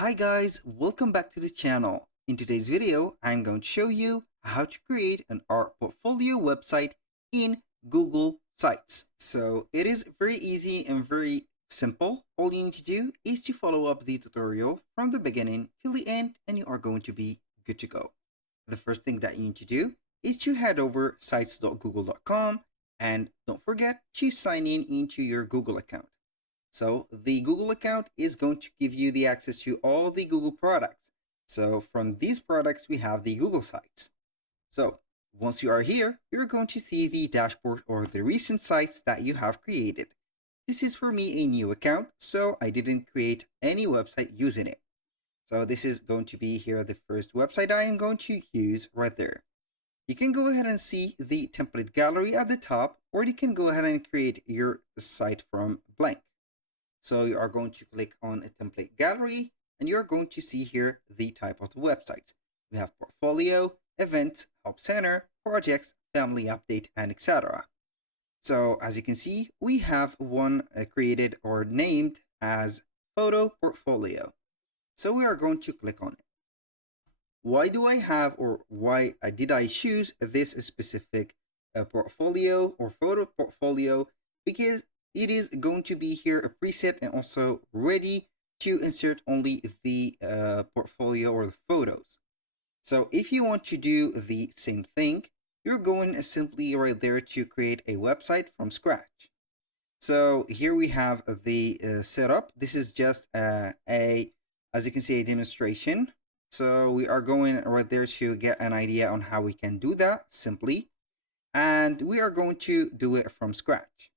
Hi guys, welcome back to the channel. In today's video, I'm going to show you how to create an art portfolio website in Google Sites. So it is very easy and very simple. All you need to do is to follow up the tutorial from the beginning till the end and you are going to be good to go. The first thing that you need to do is to head over sites.google.com and don't forget to sign in into your Google account. So the Google account is going to give you the access to all the Google products. So from these products, we have the Google sites. So once you are here, you're going to see the dashboard or the recent sites that you have created. This is for me a new account, so I didn't create any website using it. So this is going to be here the first website I am going to use right there. You can go ahead and see the template gallery at the top, or you can go ahead and create your site from blank. So you are going to click on a template gallery and you're going to see here the type of the website. We have portfolio, events, help center, projects, family update, and etc. So as you can see, we have one created or named as photo portfolio. So we are going to click on it. Why do I have or why did I choose this specific portfolio or photo portfolio? Because it is going to be here a preset and also ready to insert only the portfolio or the photos. So if you want to do the same thing, you're going simply right there to create a website from scratch. So here we have the setup. This is just as you can see, a demonstration. So we are going right there to get an idea on how we can do that simply. And we are going to do it from scratch.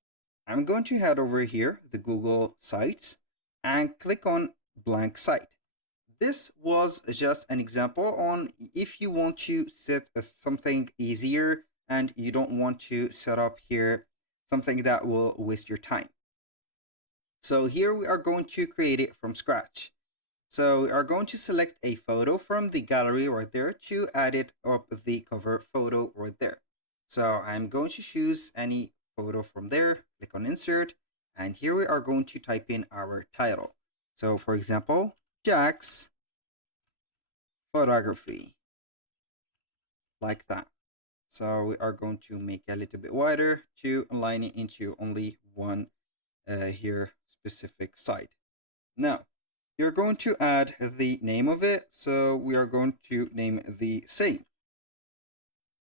I'm going to head over here, the Google Sites, and click on blank site. This was just an example on if you want to set something easier and you don't want to set up here something that will waste your time. So here we are going to create it from scratch. So we are going to select a photo from the gallery right there to add it up the cover photo right there. So I'm going to choose any photo from there, click on insert, and here we are going to type in our title. So for example, Jack's photography, like that. So we are going to make it a little bit wider to align it into only one here specific site. Now, you're going to add the name of it, so we are going to name the same.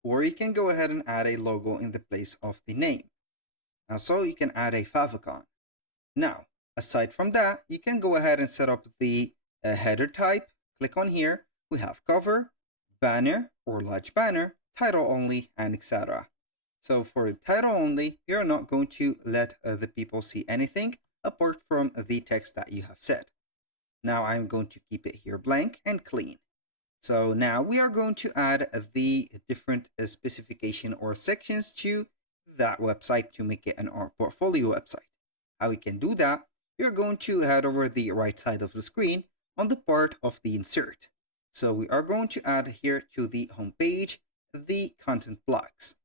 Or you can go ahead and add a logo in the place of the name. So you can add a favicon. Now, aside from that, you can go ahead and set up the header type. Click on here. We have cover, banner or large banner, title only, and etc. So for the title only, you're not going to let the people see anything apart from the text that you have set. Now I'm going to keep it here blank and clean. So now we are going to add the different specification or sections to that website to make it an art portfolio website. How we can do that, you're going to head over the right side of the screen on the part of the insert. So we are going to add here to the home page the content blocks.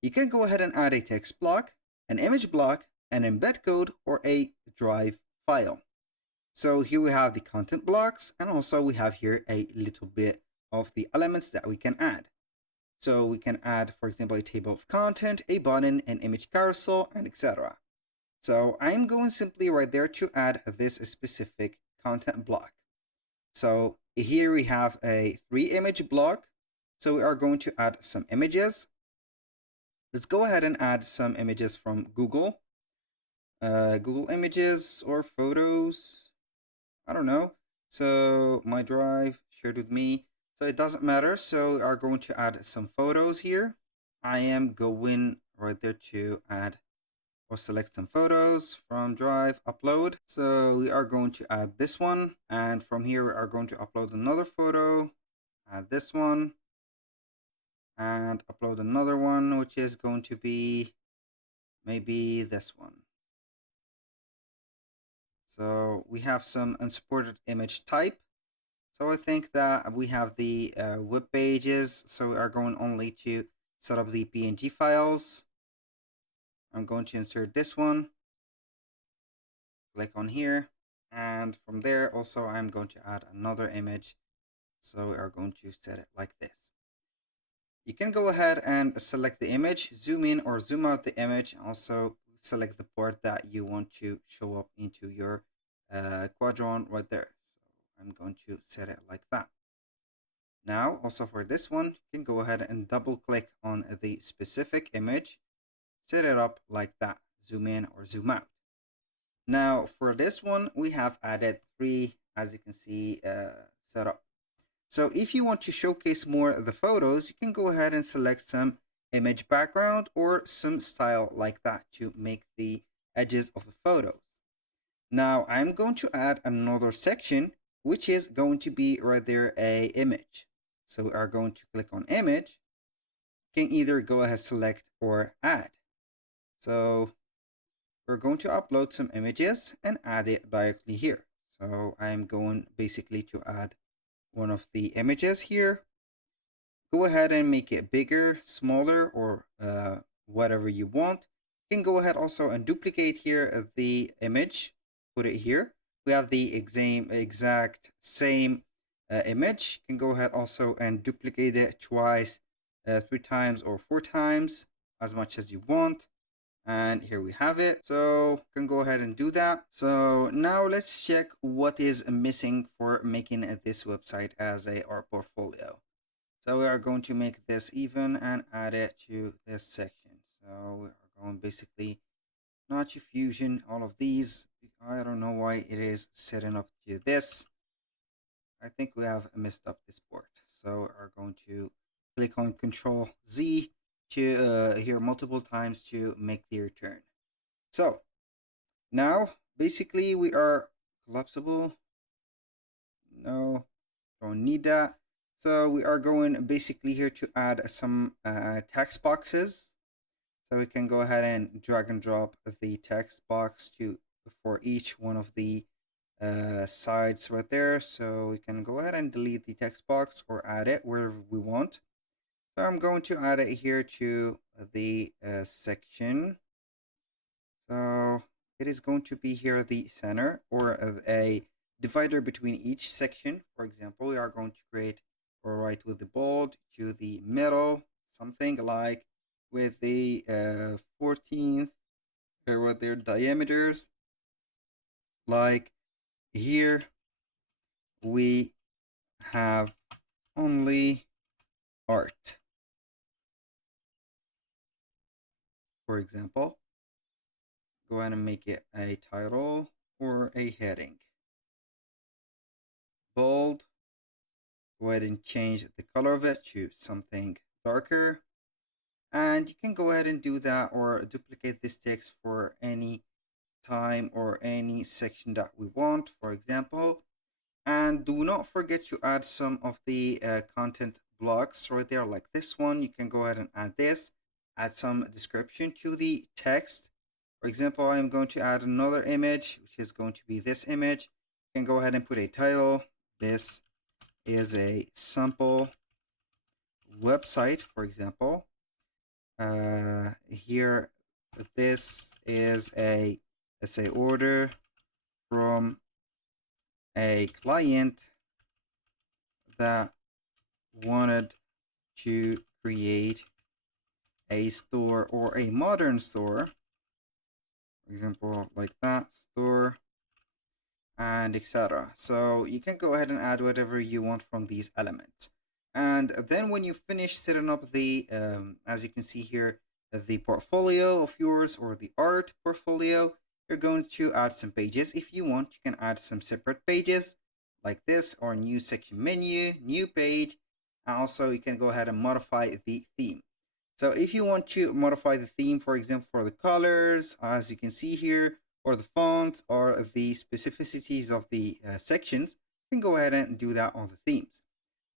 You can go ahead and add a text block, an image block, an embed code, or a drive file. So here we have the content blocks, and also we have here a little bit of the elements that we can add. So we can add, for example, a table of content, a button, an image carousel, and etc. So I'm going simply right there to add this specific content block. So here we have a 3-image block. So we are going to add some images. Let's go ahead and add some images from Google. Google Images or Photos. I don't know. So my drive shared with me. So it doesn't matter. So we are going to add some photos here. I am going right there to add or select some photos from drive, upload. So we are going to add this one. And from here, we are going to upload another photo, add this one, and upload another one, which is going to be maybe this one. So we have some unsupported image type. So I think that we have the web pages. So we are going only to set up the PNG files. I'm going to insert this one. Click on here And from there also I'm going to add another image. So we are going to set it like this. You can go ahead and select the image, zoom in or zoom out the image, also select the part that you want to show up into your quadrant right there. So I'm going to set it like that. Now, also for this one, you can go ahead and double click on the specific image, set it up like that, zoom in or zoom out. Now, for this one, we have added 3, as you can see, set up. So if you want to showcase more of the photos, you can go ahead and select some image background or some style like that to make the edges of the photos. Now I'm going to add another section, which is going to be right there a image. So we are going to click on image. You can either go ahead select or add. So we're going to upload some images and add it directly here. So I'm going basically to add one of the images here. Go ahead and make it bigger, smaller, or whatever you want. You can go ahead also and duplicate here the image, put it here. We have the exact same image. You can go ahead also and duplicate it twice, 3 times or 4 times, as much as you want. And here we have it. So you can go ahead and do that. So now let's check what is missing for making this website as a art portfolio. So we are going to make this even and add it to this section. So we are going basically Notch Fusion, all of these. I don't know why it is setting up to this. I think we have messed up this port. So we are going to click on Control Z to here multiple times to make the return. So now basically we are collapsible. No, don't need that. So we are going basically here to add some text boxes. So we can go ahead and drag and drop the text box to for each one of the sides right there. So we can go ahead and delete the text box or add it wherever we want. So I'm going to add it here to the section. So it is going to be here the center or a divider between each section. For example, we are going to create or write with the bold to the middle, something like with the 14th or with their diameters. Like here we have only art, for example. Go ahead and make it a title or a heading. Bold. Go ahead and change the color of it to something darker. And you can go ahead and do that or duplicate this text for any time or any section that we want, for example. And do not forget to add some of the content blocks right there, like this one. You can go ahead and add this, add some description to the text. For example, I'm going to add another image, which is going to be this image. You can go ahead and put a title. This is a sample website, for example. Here, this is a, let's say, order from a client that wanted to create a store or a modern store, for example, like that store, and etc. So you can go ahead and add whatever you want from these elements. And then when you finish setting up the, as you can see here, the portfolio of yours or the art portfolio, you're going to add some pages. If you want, you can add some separate pages like this, or new section menu, new page. And also you can go ahead and modify the theme. So if you want to modify the theme, for example, for the colors, as you can see here, or the font, or the specificities of the sections, you can go ahead and do that on the themes.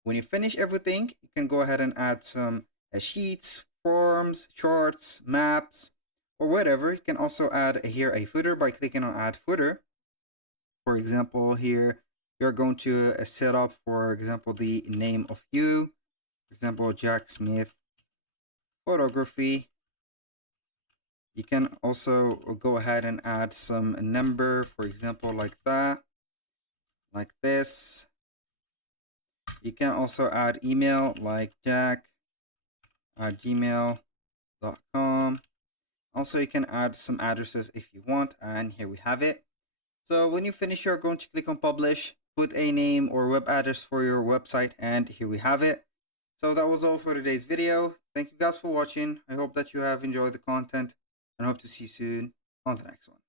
When you finish everything, you can go ahead and add some sheets, forms, charts, maps, or whatever. You can also add here a footer by clicking on add footer. For example, here you're going to set up, for example, the name of you. For example, Jack Smith photography. You can also go ahead and add some number, for example, like that, like this. You can also add email like jack@gmail.com. Also, you can add some addresses if you want, and here we have it. So when you finish, you're going to click on publish, put a name or web address for your website, and here we have it. So that was all for today's video. Thank you guys for watching. I hope that you have enjoyed the content and hope to see you soon on the next one.